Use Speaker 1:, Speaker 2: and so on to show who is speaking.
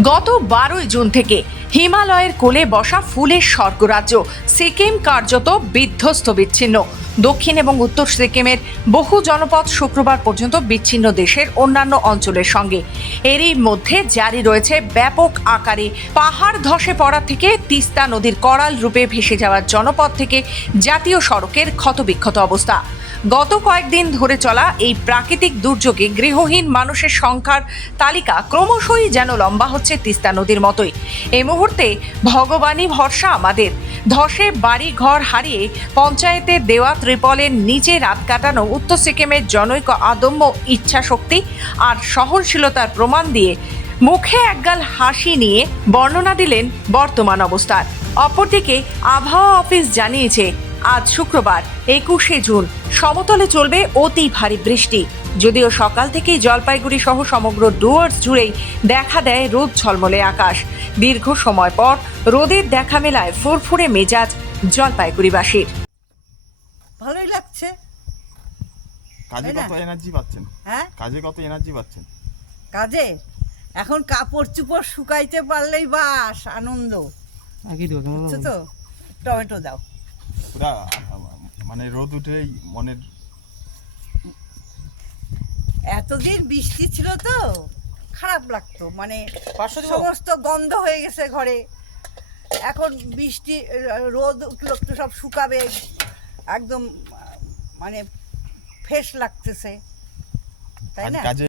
Speaker 1: গত বারোই জুন থেকে হিমালয়ের কোলে বসা ফুলের স্বর্গরাজ্য সিকিম কার্যত বিধ্বস্ত বিচ্ছিন্ন। দক্ষিণ এবং উত্তর সিকিমের বহু জনপদ শুক্রবার পর্যন্ত বিচ্ছিন্ন দেশের অন্যান্য অঞ্চলের সঙ্গে। এরই মধ্যে জারি রয়েছে ব্যাপক আকারে পাহাড় ধসে পড়া থেকে তিস্তা নদীর করাল রূপে ভেসে যাওয়ার জনপদ থেকে জাতীয় সড়কের ক্ষতবিক্ষত অবস্থা। গত কয়েকদিন ধরে চলা এই প্রাকৃতিক দুর্যোগে গৃহহীন মানুষের সংখ্যার তালিকা ক্রমশই যেন লম্বা হচ্ছে তিস্তা নদীর মতোই। এই মুহূর্তে ভগবানই ভরসা আমাদের। ধসে বাড়ি ঘর হারিয়ে পঞ্চায়েতের দেওয়া ত্রিপলের নিচে রাত কাটানো উত্তর সিকিমের জনৈক আদম্য ইচ্ছাশক্তি আর সহনশীলতার প্রমাণ দিয়ে মুখে একগাল হাসি নিয়ে বর্ণনা দিলেন বর্তমান অবস্থার। অপরদিকে আবহাওয়া অফিস জানিয়েছে আজ শুক্রবার একুশে জুন। সমতলে চলবে অতি ভারী বৃষ্টি। যদিও সকাল থেকেই জলপাইগুড়ি সহ সমগ্র ডুয়ার্স জুড়েই দেখা দেয় রোদ ঝলমলে আকাশ। দীর্ঘ সময় পর রোদের দেখা মেলায় ফুরফুরে মেজাজ জলপাইগুড়িবাসীর
Speaker 2: ভালোই লাগছে।
Speaker 3: কাজে কত এনার্জি পাচ্ছেন?
Speaker 2: হ্যাঁ?
Speaker 3: কাজে কত এনার্জি পাচ্ছেন?
Speaker 2: কাজে? এখন কাপড় চুপড় শুকাইতে পারলেই বাস আনন্দ। তো? টমেটো দাও।
Speaker 3: পুরা মানে রোদ উঠলেই মনের
Speaker 2: এতদিন বৃষ্টি ছিল তো খারাপ লাগতো মানে সমস্ত গন্ধ হয়ে গেছে ঘরে। এখন বৃষ্টি রোদ উঠল একটু সব শুকাবে একদম মানে ফ্রেশ লাগতেছে। তাই না?